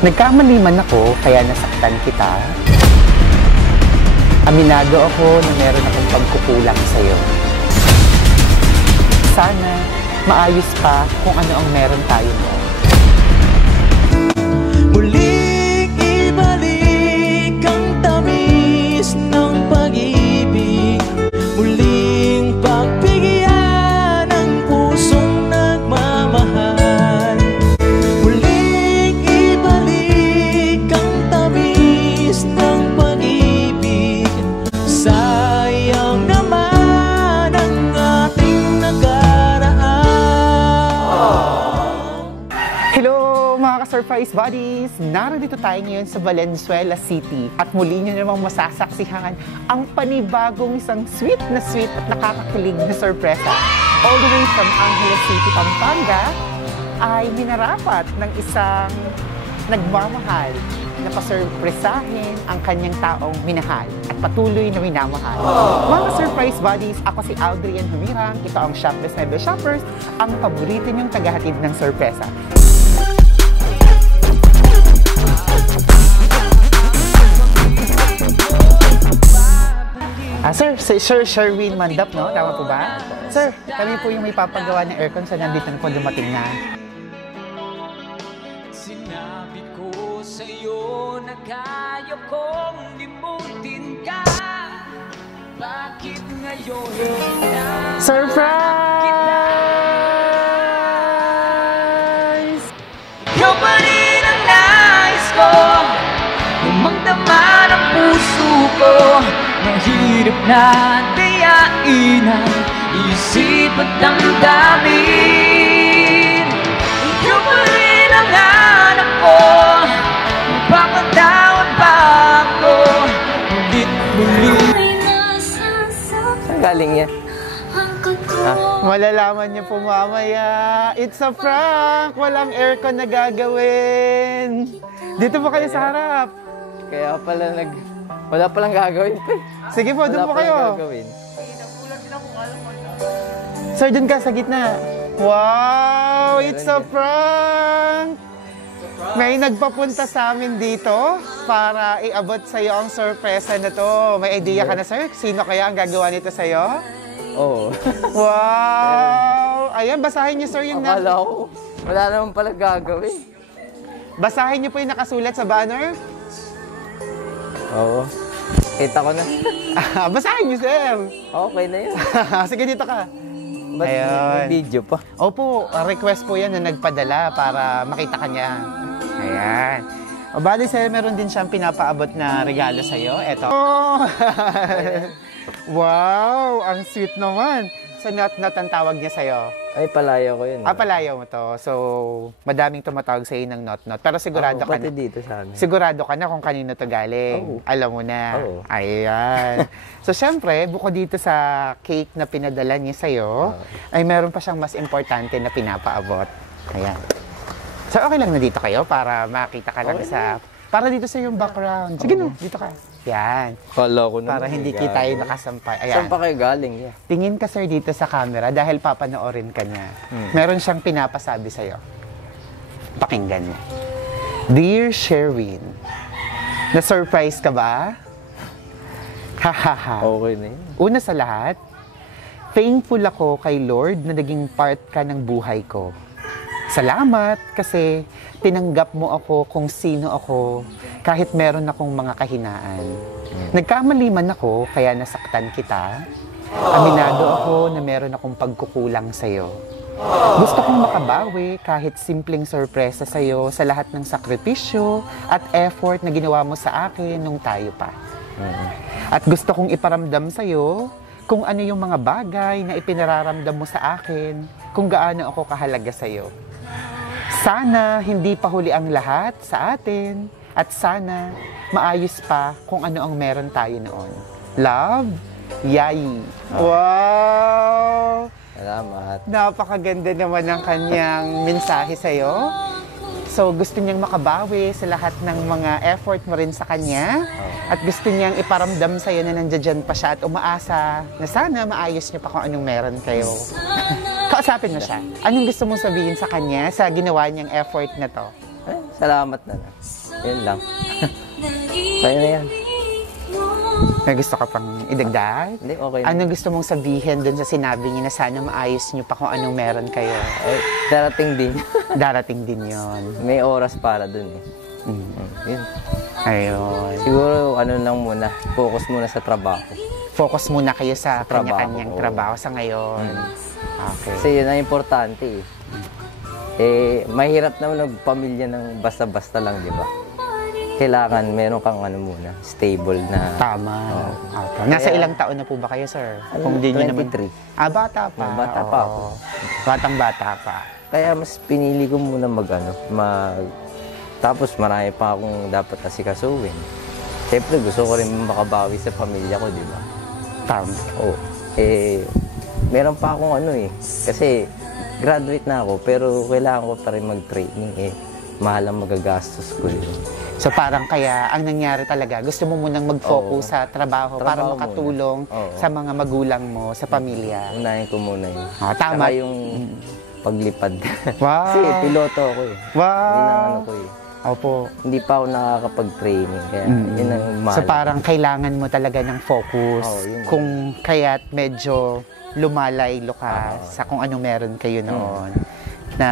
Nagkamali man ako, kaya nasaktan kita. Aminado ako na meron akong pagkukulang sa'yo. Sana maayos pa kung ano ang meron tayo mo. Muling ibalik ang tamis ng pag-ibig. Muling pagbigyan ng pusong nagmamahal. Muling ibalik ang tamis ng pag-ibig. Sayang naman ang ating nakaraan. Hello mga ka-surprise buddies! Narito tayo ngayon sa Valenzuela City at muli nyo namang masasaksihan ang panibagong isang sweet at nakakakilig na sorpresa. All the way from Angeles City, Pampanga ay minarapat ng isang nagmamahal na pasurpresahin ang kanyang taong minahal at patuloy na minamahal. Mga ka-surprise buddies, ako si Aldrian Humirang, ito ang Shopless Mebel Shoppers, ang paborito niyong tagahatid ng sorpresa. Sir Sherwin Mandap, no? Tama po ba? Sir, kami po yung may papagawa ng aircon, so nandito na po dumating na. Sinabi ko sa'yo na kaya kong limutin ka. Bakit ngayon na Surprise! ikaw pa rin ang nais ko, lumagdama ng puso ko. Mahirap na dayain ang isip at damdamin. Ikaw pa rin ang hanap ko, magpapatawad pa ako ulit-ulit. Saan galing yan? Malalaman niyo po mamaya. It's a prank! Walang aircon na gagawin. Dito po kayo sa harap. Kaya pala wala palang gagawin. Sige po, doon po kayo. Gagawin. Sir, doon ka sa gitna. Wow! It's a prank! May nagpapunta sa amin dito para iabot sa iyo ang sorpresa na to. May idea ka na, sir? Sino kaya ang gagawa nito sa iyo? Oo. Wow! Ayan, basahin niyo, sir, yung Akala ko, wala naman pala gagawin. Basahin niyo po yung nakasulat sa banner. Oo. Kita ko na. Basahin niyo, sir. Okay na yun. Sige, dito ka. Ba't Ayun. may video pa? Opo, request po yan na nagpadala para makita ka niya. Ayan. O bali, sir, meron din siyang pinapaabot na regalo sa'yo. Eto. Oh! Wow! Ang sweet naman. So, not ang tawag niya sa'yo. Ay, palayo ko yun. Palayaw mo to. So, madaming tumatawag sa'yo ng not. Pero sigurado ka pati na. dito sa amin. Sigurado ka na kung kanino to galing. Oo. Alam mo na. Oo. Ayan. So, syempre, bukod dito sa cake na pinadala niya sa'yo, ay meron pa siyang mas importante na pinapaabot. Ayan. So, okay lang na dito kayo para makita ka lang sa... Para dito sa yung background. Sige no, dito ka. Yan. Kala ko naman. Para hindi kita tayo nakasampay. Ayan. Saan pa kayo galing? Yeah. Tingin ka, sir, dito sa camera dahil papanoorin ka niya. Meron siyang pinapasabi sa'yo. Pakinggan mo. Dear Sherwin, na-surprise ka ba? Hahaha. Okay na yun. Una sa lahat, thankful ako kay Lord na naging part ka ng buhay ko. Salamat kasi tinanggap mo ako kung sino ako kahit meron akong mga kahinaan. Nagkamali man ako kaya nasaktan kita. Aminado ako na meron akong pagkukulang sa'yo. Gusto kong makabawi kahit simpleng sorpresa sa'yo sa lahat ng sakripisyo at effort na ginawa mo sa akin nung tayo pa. At gusto kong iparamdam sa'yo kung ano yung mga bagay na ipinararamdam mo sa akin, kung gaano ako kahalaga sa'yo. Sana hindi pa huli ang lahat sa atin at sana maayos pa kung ano ang meron tayo noon. Love, Yayi. Wow! Salamat. Napakaganda naman ng kanyang mensahe sa'yo. So, gusto niyang makabawi sa lahat ng mga effort mo rin sa kanya. At gusto niyang iparamdam sa'yo na nandiyan pa siya at umaasa na sana maayos niyo pa kung anong meron kayo. Kausapin mo siya. Anong gusto mong sabihin sa kanya sa ginawa niyang effort na to? Salamat na lang. Yun lang. Kaya na yan. May gusto ka pang idagdag? Hindi, okay na. Ano gusto mong sabihin dun sa sinabi niya na sana maayos niyo pa kung anong meron kayo? Ay, darating din. Darating din yon. May oras para dun eh. Yun. Ayun. Siguro ano lang muna, focus muna sa trabaho. Focus muna kayo sa trabaho, kanya-kanyang oo. trabaho sa ngayon. Okay. Kasi yun ang importante eh. Mahirap naman magpamilya ng basta-basta lang, di ba? Kailangan meron kang ano muna, stable na... Tama. Oo. Opo. Nasa Kaya- ilang taon na po ba kayo, sir? Ano, Kung di nyo naman... 23. Bata pa. Bata pa Oo. ako. Batang-bata pa. Kaya mas pinili ko muna tapos marami pa akong dapat asikasuhin. Siyempre gusto ko rin makabawi sa pamilya ko, di ba? Tama. Oo. Meron pa akong kasi graduate na ako pero kailangan ko pa rin mag-training mahal ang magagastos ko yun. So parang kaya ang nangyari talaga, gusto mo munang mag-focus Oo. sa trabaho para Trabaho makatulong muna. Oo. sa mga magulang mo, sa pamilya. Unahin ko muna yun. Tama. Saka yung paglipad. Wow. Kasi piloto ako eh. Wow. Yun ang ano ko eh. Opo. Hindi pa ako nakakapag-training. Kaya yun ang mahal. So parang kailangan mo talaga ng focus. Oo, yun. Kung kaya't medyo lumalaylo ka sa kung anong meron kayo noon. Na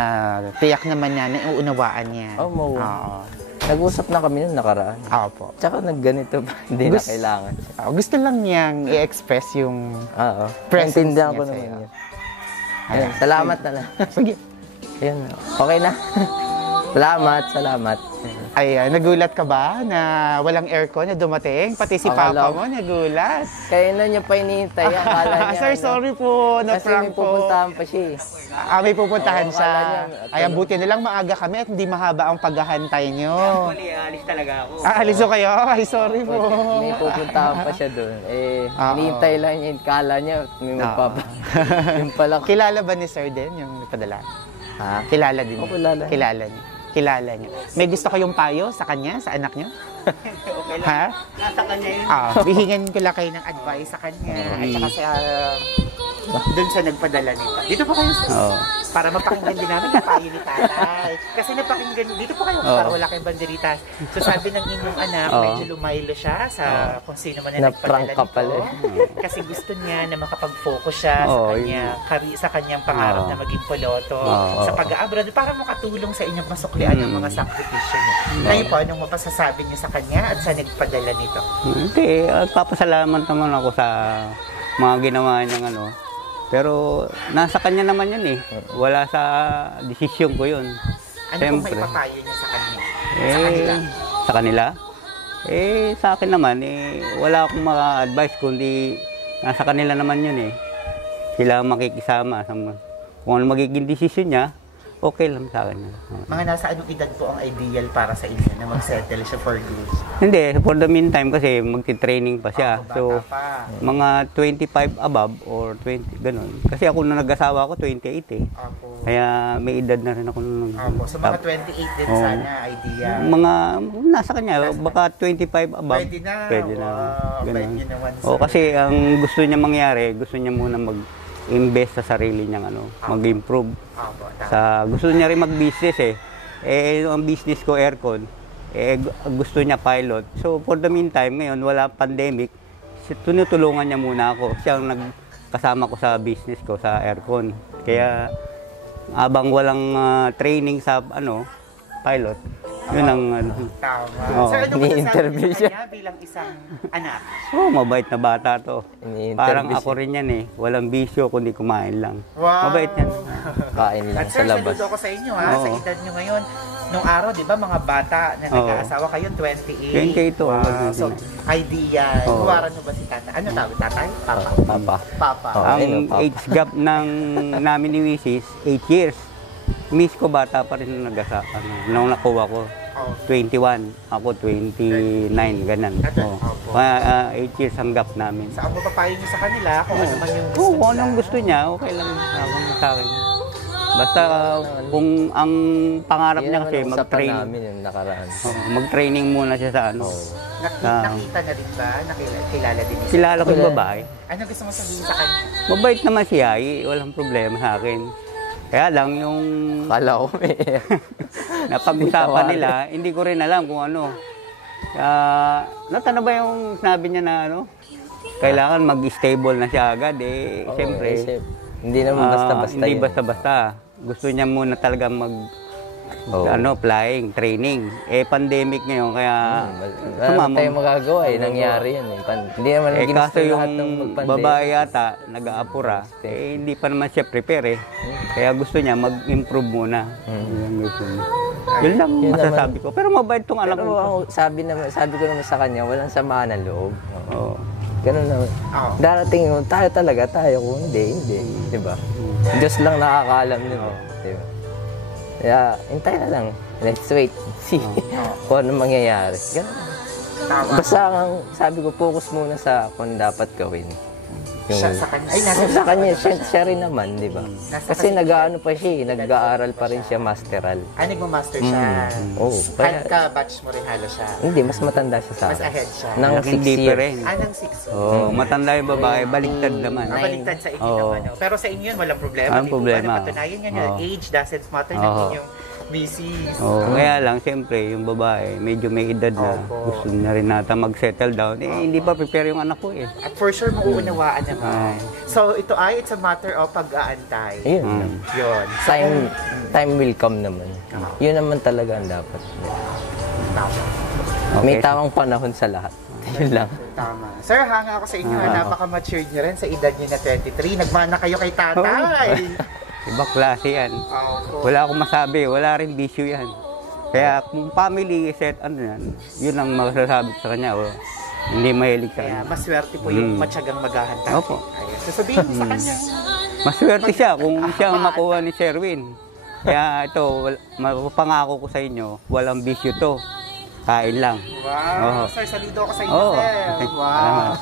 tiyak naman niya, naiunawaan niya. Oo. Oo. Nag-usap na kami nung nakaraan. Opo. Tsaka nagganito pa. Hindi na kailangan. Gusto lang niyang i-express yung Oo. presence Naintindihan niya ko sa'yo. naman yun. Ayun, salamat na lang. Sige. Ayun. Okay na. Salamat. Ay, nagulat ka ba na walang aircon na dumating? Pati si Akala Papa ko- mo nagulat. Kaya na niya pa hinihintay. Akala niya. Sir, sorry po. Kasi may Na-prank po. pupuntahan pa siya eh. May pupuntahan Oo, siya. akala niya, Ay, ang buti na lang maaga kami at hindi mahaba ang paghahantay nyo. Alis talaga ako. Alis ko kayo? Ay, sorry po. May pupuntahan pa siya doon. Hinihintay lang niya. Kala niya may magpapa. Yung pala. Kilala ba ni Sir din yung padala? Ha? Kilala din. Oo, kilala. Kilala niya. Kilala niya. May gusto kayong payo sa kanya, sa anak niyo? Okay lang. Ha? Nasa kanya yun. Bihingin ko lang kayo ng advice sa kanya. At saka sa doon sa nagpadala nito. Dito po kayo, sir. Oo. Para mapakinggan din namin yung payo ni tatay. Kasi napakinggan, dito po kayo para wala kayong banderitas. So sabi ng inyong anak, Oo. medyo lumaylo siya sa kung sino man na Na-prank nagpadala ka nito. pala Kasi gusto niya na makapag-focus siya sa Oo, kanya, sa kanyang pangarap Oo. na maging piloto, Oo. sa pag-aabroad, para makatulong sa inyong masuklian ng mga sakripisyo niya. Ngayon po, anong mapasasabi niyo sa kanya at sa nagpadala nito? Hindi, papasalamat naman ako sa mga ginawa niyang ano. Pero nasa kanya naman yun eh. Wala sa desisyon ko yun. Ano pong Siyempre. maipapayo niya sa kanya? Sa kanila? Sa kanila? Sa akin naman, wala akong maka-advise kundi nasa kanila naman yun eh. Sila ang makikisama. Kung ano magiging desisyon niya, okay lang sa akin. Mga nasa anong edad po ang ideal para sa inyo na mag-settle siya for good? Hindi, for the meantime kasi magti-training pa siya. Bata So, pa. mga 25 above or 20, ganun. Kasi ako na nag-asawa ako, 28 eh. Opo. Kaya may edad na rin ako nung... Opo. So mga 28 din Oo. sana idea. Mga, nasa kanya, baka 25 above. Pwede na. Pwede na. Wow, Ganun. pwede naman, sir. O, kasi ang gusto niya mangyari, gusto niya muna mag-invest sa sarili niyang mag-improve. Opo, tama. Gusto niya rin mag-business eh. Ang business ko, aircon. Gusto niya pilot. So, for the meantime, ngayon, wala pandemic, tinutulungan niya muna ako. Siya ang nagkasama ko sa business ko, sa aircon. Kaya, abang walang training sa pilot, yun ang Tama. Oo. Sir, ano masasabi Ni-interview niyo sa siya. kanya bilang isang anak? mabait na bata to. Ini-interview Parang siya. ako rin yan eh. Walang bisyo kundi kumain lang. Wow. Mabait yan. Kain lang At sa sir, labas. saludo ako sa inyo ha, Oo. sa edad nyo ngayon. Nung araw, di ba, mga bata na Oo. nag-aasawa kayo, 28. 28 to. Wow. So, idea, Oo. huwaran mo ba si tatay? Ano tawag, tatay? Papa? Papa. Papa. Oo. Ang Ayun, Papa. age gap namin ni Mrs. 8 years. Miss ko bata pa rin nung nung nakuha ko. Oh. 21, ako 29, ganun. Opo. 8 years ang gap namin. Saan mo papayo niyo sa kanila kung ano man yung gusto Oo, kung nila? anong gusto niya, okay lang sa akin. Basta kung ang pangarap Yun niya ang kasi usapan mag-train. namin yung nakaraan. Mag-training muna siya sa ano. Oo. Nakita na rin ba? Kilala din niya? Kilala ko yung babae. Ano gusto mo sabihin sa kanya? Mabait naman siya, walang problema sa akin. Kaya lang yung... Kala ko may napag-usapan nila, hindi ko rin alam kung ano. Natano ba yung sinabi niya na ano? Kailangan mag-stable na siya agad siyempre. Hindi naman basta-basta Hindi yun. basta-basta. Gusto niya muna talaga flying, training. Pandemic ngayon, kaya Wala tayong magagawa nangyari yan hindi naman ginusto kaso lahat ng yung mag-pandemic. babae yata, nag-aapura, hindi pa naman siya prepare Kaya gusto niya mag-improve muna. Yun lang masasabi ko. Pero mabait tong anak Pero ko. ako, sabi ko naman sa kanya, walang samaan ng loob. Oo. Ganun naman. Darating yun, tayo kung hindi. Di ba? Diyos lang nakakaalam nun. Di ba? Kaya, hintay na lang. Let's wait. See kung ano mangyayari. Ganun. Basta ang sabi ko, focus muna sa kung dapat gawin. Siya sa kanya. Ay, Sa kanya, siya rin naman, di ba? Kasi nag-aano pa siya nag-aaral pa rin siya masteral. nagmamaster siya. Oo. Kahit ka-batch mo rin halos siya. Hindi, mas matanda siya sa Mas akin. ahead siya. Nang Laking 6 difference. years. Ng 6. Oo, matanda yung babae, baliktad naman. Baliktad sa inyo Oo. naman. Pero sa inyo yun, walang problema. Walang Di po ba? problema. Napatunayan nyo na Oo. age doesn't matter na Oo. inyong misis. Kaya lang, siyempre, yung babae, medyo may edad na gusto na rin nata mag-settle down. Hindi pa prepare yung anak ko At for sure, mauunawaan naman. So, it's a matter of pag-aantay. Ayun. Yun. Time will come naman. Yun naman talaga ang dapat. May Okay. tamang panahon sa lahat. Yun lang. Tama. Sir, hanga ako sa inyo. Napaka-matured nyo rin sa edad nyo na 23. Nagmana kayo kay tatay. Iba klase yan. Opo. Wala akong masabi, wala rin bisyo yan. Kaya kung family set, yun ang masasabi ko sa kanya. Hindi mahilig sa Kaya kanya. maswerte po yung matyagang maghahantay. Opo. Ayan. So, sabihin mo sa kanya. Maswerte siya kung siya ang makuha ni Sherwin. Kaya ito, mapapangako ko sa inyo, walang bisyo to. Kain lang. Wow. Oo. Sir, saludo ako sa inyo, Oo. sir. Wow.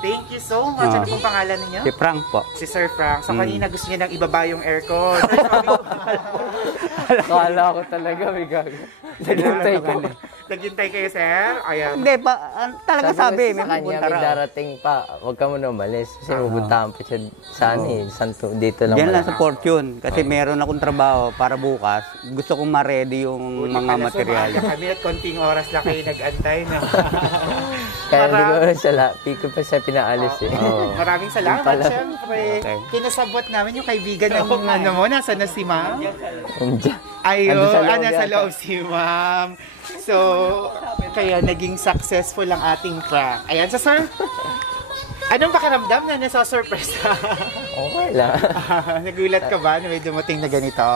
Thank you so much. Ano pong pangalan ninyo? Si Frank po. Si Sir Frank. So, kanina gusto niya nang ibaba yung aircon. Sir, sabi ko, Kala ko talaga may gagawin. Naghintay ko. naghintay kayo, sir? Ayan. Hindi, talaga sabi, ko may sa kanya, pupunta may raw. darating pa. Huwag ka muna umalis. Kasi pupuntahan pa siya saan Santo, dito lang. Diyan lang malapit. sa Fortune. Kasi meron akong trabaho para bukas. Gusto kong ma-ready yung mga material. Kami at konting oras lang kayo nag-antay na. Kaya hindi ko na siya Piko pa siya pinaalis Maraming salamat, Pala. syempre. Okay. Kinasabot namin yung kaibigan ng ano mo. Nasaan na si ma'am? Andiyan. Ayun, Ando sa loob nasa yata. loob si ma'am. So, kaya naging successful ang ating prank. Ayan, so sir, anong pakiramdam na nasa-surprise? Okay lang. Nagulat ka ba na may dumating na ganito?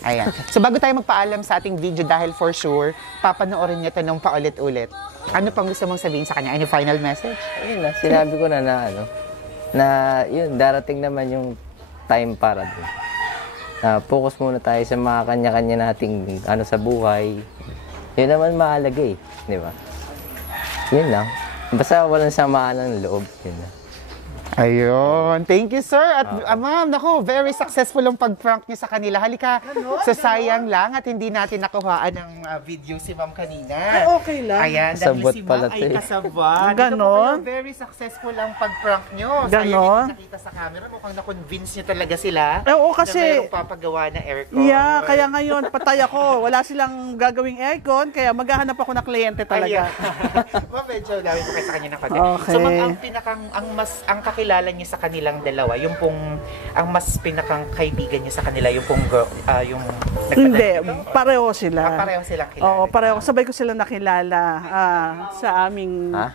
Ayan. So bago tayo magpaalam sa ating video dahil for sure, papanoorin niyo ito ng paulit-ulit. Ano pang gusto mong sabihin sa kanya? Any final message? Ayun na, sinabi ko na na yun, darating naman yung time para doon. Focus muna tayo sa mga kanya-kanya nating sa buhay. Yun naman mahalaga di ba? Yun lang. Basta walang samaan ng loob. Yun lang. Ayun. Thank you, sir. At ma'am, naku, very successful ang pag-prank niyo sa kanila. Halika, so sayang lang at hindi natin nakuhaan ng video si ma'am kanina. Ay, okay lang. Ayan, dahil Kasabot si pala ma'am to ay eh. kasabot. Ganon? Dito po kayo, very successful ang pag-prank niyo. Ganon? Sayang hindi nakita sa camera. Mukhang na-convince niyo talaga sila. Oo, Na kasi... mayroong papagawa na aircon. Yeah, kaya ngayon patay ako. Wala silang gagawing aircon, kaya maghahanap ako ng kliyente talaga. Ma'am, medyo dami ko kayo sa kanya ng konti. Okay. So, ma'am, ang kakilala niyo sa kanilang dalawa, yung pong, ang mas pinakang kaibigan niyo sa kanila, yung pong girl, yung Hindi, pareho sila. pareho silang kilala. Oo, pareho. Sabay ko sila nakilala sa aming Ha?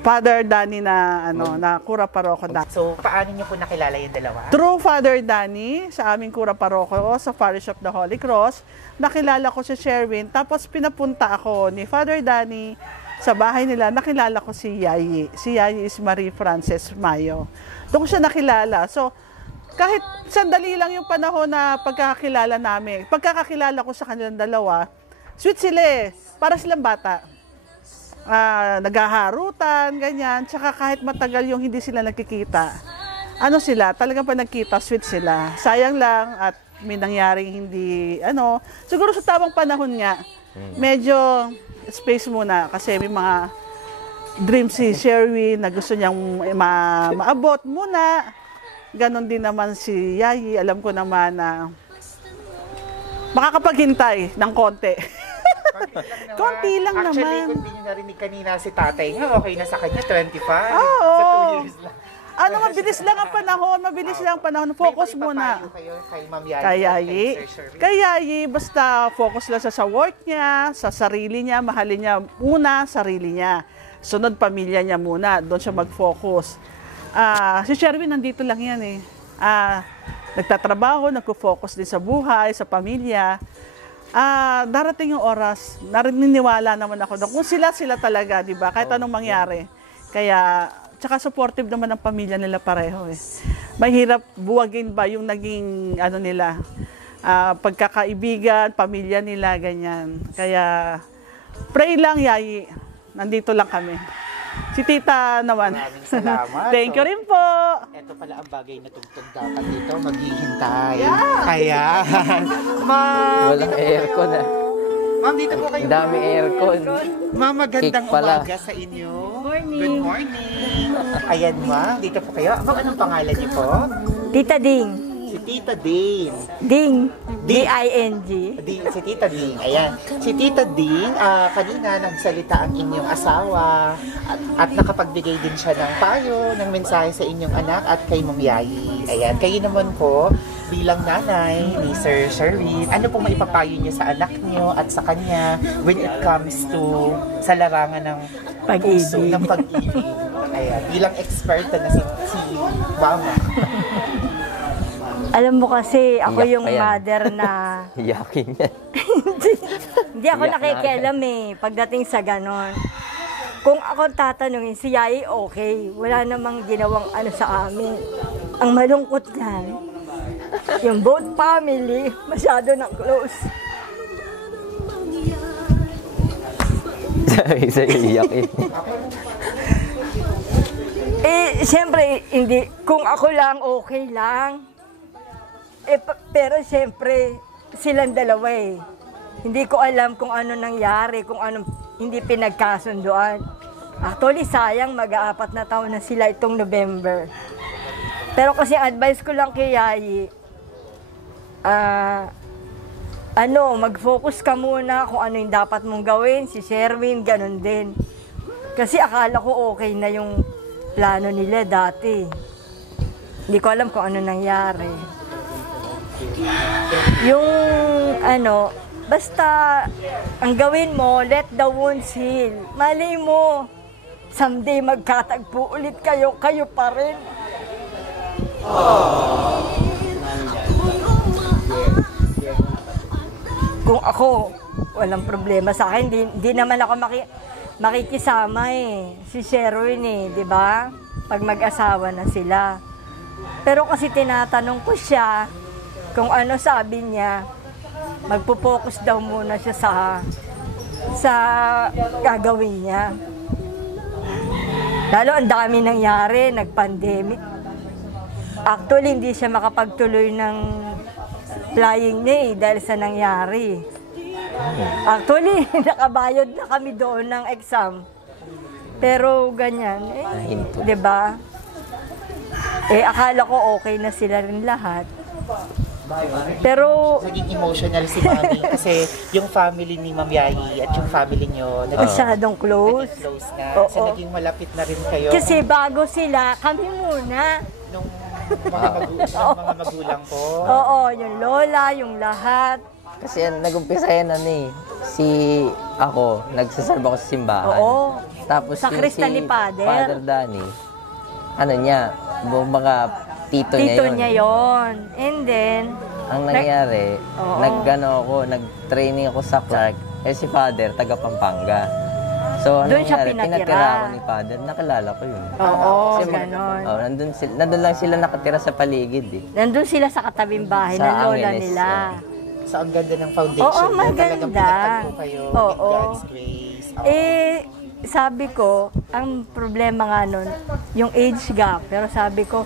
Father Danny na na Kura Paroko dati. So, paano niyo po nakilala yung dalawa? Through Father Danny, sa aming Kura Paroko, sa Parish of the Holy Cross, nakilala ko si Sherwin, tapos pinapunta ako ni Father Danny sa bahay nila, nakilala ko si Yayi. Si Yayi is Marie Frances Mayo. Doon ko siya nakilala. So, kahit sandali lang yung panahon na pagkakakilala namin, pagkakakilala ko sa kanilang dalawa, sweet sila para silang bata. Naghaharutan, ganyan. Tsaka kahit matagal yung hindi sila nagkikita, talagang pa nagkita, sweet sila. Sayang lang at may nangyaring hindi, siguro sa tamang panahon nga, medyo space muna kasi may mga dream si Sherwin na gusto niyang maabot muna. Ganon din naman si Yayi. Alam ko naman na makakapaghintay ng konti. Konti lang Actually, naman. kung di nyo narinig kanina si tatay nga, okay na sa kanya, 25. Oo. Sa 2 years lang. Ano, mabilis lang ang panahon, mabilis lang ang panahon. Focus May muna. paipapayo kayo kay Ma'am Yayi Kay at Yayi. Sir Sherwin? Kay Yayi, basta focus lang siya sa work niya, sa sarili niya, mahalin niya muna sarili niya. Sunod, pamilya niya muna, doon siya mag-focus. Si Sherwin, nandito lang yan eh. Nagtatrabaho, nagko-focus din sa buhay, sa pamilya. Darating yung oras, naniniwala naman ako na kung sila talaga, di ba? Kahit anong mangyari. Kaya, tsaka supportive naman ang pamilya nila pareho eh. Mahirap buwagin ba yung naging ano nila, pagkakaibigan, pamilya nila, ganyan. Kaya, pray lang, Yayi. Nandito lang kami. Si Tita naman. Maraming salamat. Thank you rin po. Ito pala ang bagay na tugtog dapat dito, maghihintay. Ayan. Ma'am, Walang dito po aircon kayo. Ma'am, dito po kayo. Ang dami aircon. Ma'am, magandang Cake pala. umaga sa inyo. Good morning. Ayan, ma'am. Dito po kayo. Ma'am, anong pangalan niyo po? Tita Ding. Si Tita Ding. Ding. Ding. D-I-N-G. Si Tita Ding. Ayan. Si Tita Ding, kanina nagsalita ang inyong asawa at nakapagbigay din siya ng payo, ng mensahe sa inyong anak at kay Ma'am Yayi. Ayan. Kayo naman po, bilang nanay ni Sir Sherwin, ano pong maipapayo niyo sa anak niyo at sa kanya when it comes to sa larangan ng Pag-ibig. ng pag-ibig? Ayan. Bilang expert na si Mama. Alam mo kasi, ako Iyak yung pa yan. mother na... Yakin yan. Hindi ako Iyak na nakikialam eh, pagdating sa ganon. Kung ako tatanungin, si Yayi okay, wala namang ginawang ano sa amin. Ang malungkot yan, yung both family, masyado na close. Sa'yo iyakin. Siyempre, hindi, kung ako lang, okay lang. Pero siyempre, silang dalawa eh. Hindi ko alam kung ano nangyari, kung anong hindi pinagkasunduan. Actually, sayang, mag-aapat na taon na sila itong November. Pero kasi advice ko lang kay Yayi, mag-focus ka muna kung ano yung dapat mong gawin. Si Sherwin, ganun din. Kasi akala ko okay na yung plano nila dati. Hindi ko alam kung ano nangyari. Yung basta ang gawin mo, let the wounds heal. Malay mo, someday magkatagpo ulit kayo pa rin. Kung ako, walang problema sa akin. Di naman ako makikisama eh. Si Sherwin eh, di ba? Pag mag-asawa na sila. Pero kasi tinatanong ko siya, kung ano sabi niya, magpo-focus daw muna siya sa gagawin niya. Lalo ang dami nangyari, nag-pandemic. Actually, hindi siya makapagtuloy ng flying niya eh, dahil sa nangyari. Actually, nakabayad na kami doon ng exam. Pero ganyan, di ba? Akala ko okay na sila rin lahat. Pero Naging emotional si Mami kasi yung family ni Ma'am Yayi at yung family niyo masyadong close. naging close na. Oo. So naging malapit na rin kayo. Kasi bago sila, kami muna. Nung mga magulang ko. Oo, yung lola, yung lahat. Kasi nag-umpisa yan ako, nagsasalba ko sa simbahan. Oo. Tapos Sa yung Krista ni Father. Danny, mga tito niya yun. And then, Ang nangyari, Oo. nag-training ako sa Clark. Eh si Father, taga Pampanga. So, ano Doon siya nangyari? pinatira. Pinatira ako ni Father. Nakilala ko yun. oo, Kasi ganon. nandun lang sila nakatira sa paligid eh. Nandun sila sa katabing bahay Sa ng lola Angeles, nila. So ang ganda ng foundation. Oo, niyo. maganda. Talagang pinatagpo kayo with Oo. God's grace. Oo. Sabi ko, ang problema nga nun, yung age gap. Pero sabi ko,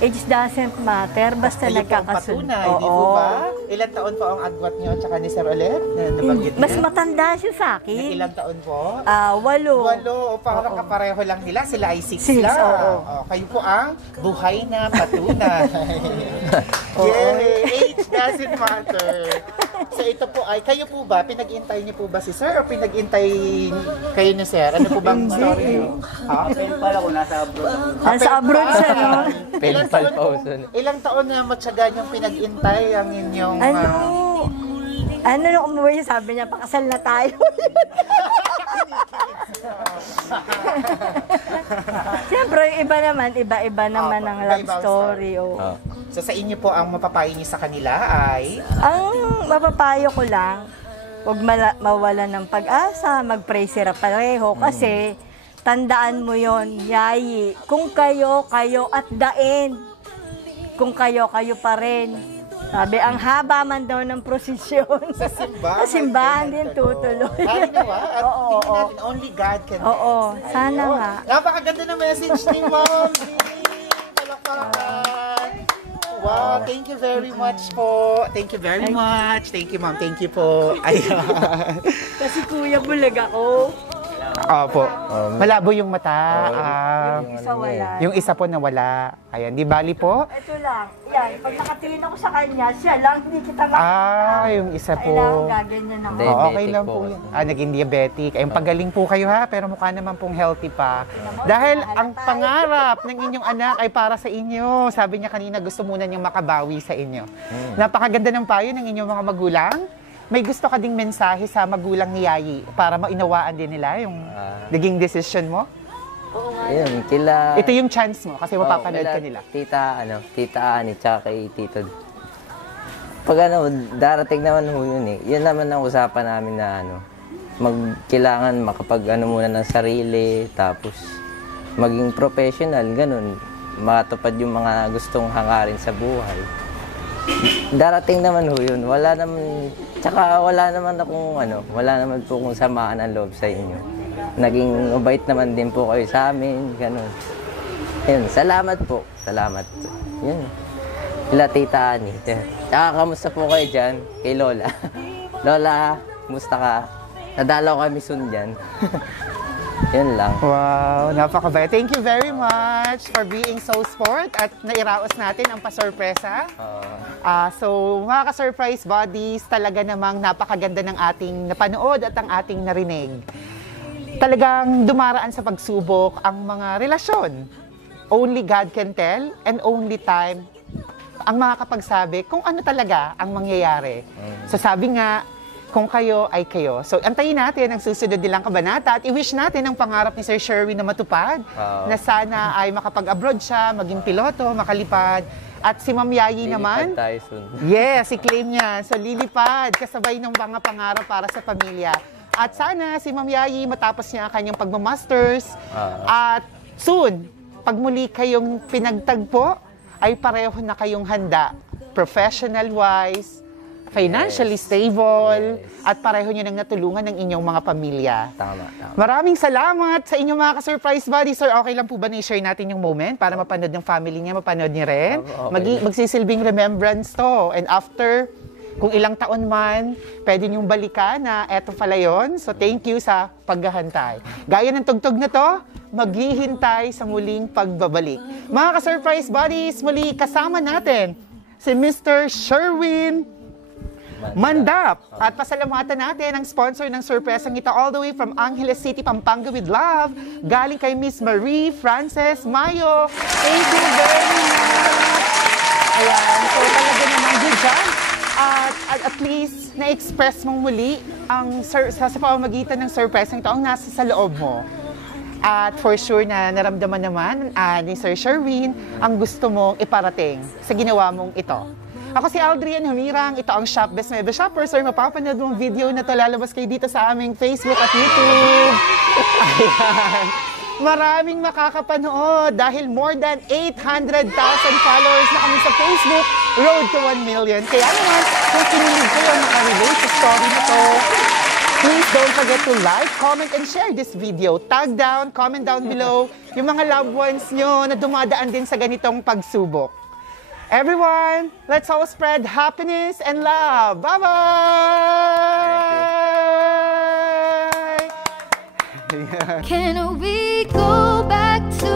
age doesn't matter, basta Kayo po ang nagkakasunod. patunay, di po ba? Ilang taon po ang agwat niyo at saka ni Sir Olet? Na nabanggit Mas niyo? matanda siya sa Ng akin. ilang taon po? 8. Walo, parang kapareho lang nila. Sila ay 6 Six, lang. oo. Kayo po ang buhay na patunay. Yay! Age doesn't matter. So ito po ay, kayo po ba, pinag-intay niyo po ba si Sir o pinag-intay kayo ni Sir? Ano po bang story niyo? Ha? Pen pala ko nasa abroad. Nasa abroad siya, no? Ilang Penpal taon pa po, uso na. ilang taon na matyaga niyong pinag-intay ang inyong... Ano nung umuwi, sabi niya, pakasal na tayo. Siyempre, iba-iba naman ang love iba-ibang story. Oh. So sa inyo po, ang mapapayo niyo sa kanila ay... Ang mapapayo ko lang, huwag mawala ng pag-asa, mag-pray sila pareho. Kasi, tandaan mo yon, Yayi, kung kayo at the end. Kung kayo pa rin. Sabi, ang haba man daw ng prosesyon. Sa simbahan. Sa simbahan din tutuloy. Halinawa. At Oo, tingnan oo. natin, only God can... Oo, sana Ayun. nga. Napakaganda ng message ni Ma'am. Palakpakan. Wow, thank you very much po. Thank you very much. Thank you, Ma'am. Thank you po. Ayan. Kasi kuya, bulag ako. Opo. Malabo yung mata. Yung isa wala. Yung isa po nawala. Ayan, di bali po. Ito lang. Yan, pag nakatingin ako sa kanya, siya lang, hindi kita makita. Yung isa po. Kailangan gaganyan naman. Hindi. Okay Diabetic lang po po kasi. yun. Naging diabetic. Ayun, pagaling po kayo ha, pero mukha naman pong healthy pa. Dahil ang pangarap ng inyong anak ay para sa inyo. Sabi niya kanina, gusto muna niyang makabawi sa inyo. Napakaganda ng payo ng inyong mga magulang. May gusto ka ding mensahe sa magulang ni Yayi para mainawaan din nila yung naging decision mo? Ayun, kila... Ito yung chance mo kasi mapapanood ka nila. Tita Ani, tsaka kay Tito. Pag darating naman ho yun eh. Yun naman ang usapan namin na kailangan makapag muna ng sarili, tapos maging professional, ganun. Matupad yung mga gustong hangarin sa buhay. Darating naman ho yun. Wala naman po kung samaan ang loob sa inyo. Naging mabait naman din po kayo sa amin, ganun. Yun, salamat po. Salamat. Yun. Kila Tita Ani. Tsaka kamusta po kayo dyan? Kay Lola. Lola, kumusta ka? Nadalaw kami soon dyan. Yun lang. Wow, napakabait. Thank you very much for being so sport at nairaos natin ang pasurpresa. So, mga ka-surprise buddies, talaga namang napakaganda ng ating napanood at ang ating narinig. Talagang dumaraan sa pagsubok ang mga relasyon. Only God can tell and only time ang makakapagsabi kung ano talaga ang mangyayari. So sabi nga, kung kayo ay kayo. So antayin natin ang susunod nilang kabanata at i-wish natin ang pangarap ni Sir Sherwin na matupad. Na sana ay makapag-abroad siya, maging piloto, makalipad. At si Ma'am Yayi naman, Lilipad tayo soon. yes, i-claim niya. So lilipad, kasabay ng mga pangarap para sa pamilya. At sana si Ma'am Yayi matapos niya ang kanyang pagmamasters. At soon, pag muli kayong pinagtagpo, ay pareho na kayong handa. Professional-wise, financially stable, at pareho nyo nang natulungan ng inyong mga pamilya. Tama. Maraming salamat sa inyong mga ka-surprise buddy. Sir, okay lang po ba na i-share natin yung moment para mapanood ng family niya, mapanood niya rin? Okay. Magsisilbing remembrance to. And after, kung ilang taon man, pwede niyong balikan na eto pala yun. So thank you sa paghahantay. Gaya ng tugtog na to, maghihintay sa muling pagbabalik. Mga ka-surprise buddies, muli kasama natin si Mr. Sherwin Mandap. At pasalamatan natin ang sponsor ng surpresang ito all the way from Angeles City, Pampanga with love. Galing kay Miss Marie Frances Mayo. Thank you very much. Ayan, so talaga naman good job. At least na-express mong muli ang sa pamamagitan ng surpresang ito ang nasa sa loob mo. At for sure na naramdaman naman ni Sir Sherwin ang gusto mong iparating sa ginawa mong ito. Ako si Aldrian Humirang, ito ang Shop Best Mebe Shopper. Sir, mapapanood mong video na to, lalabas kayo dito sa aming Facebook at YouTube. Ayan. Maraming makakapanood dahil more than 800,000 followers na kami sa Facebook, road to 1 million. Kaya naman, kung kinilig kayo makarelate sa story na to, please don't forget to like, comment, and share this video. Tag down, comment down below yung mga loved ones nyo na dumadaan din sa ganitong pagsubok. Everyone, let's all spread happiness and love. Bye-bye! Can we go back to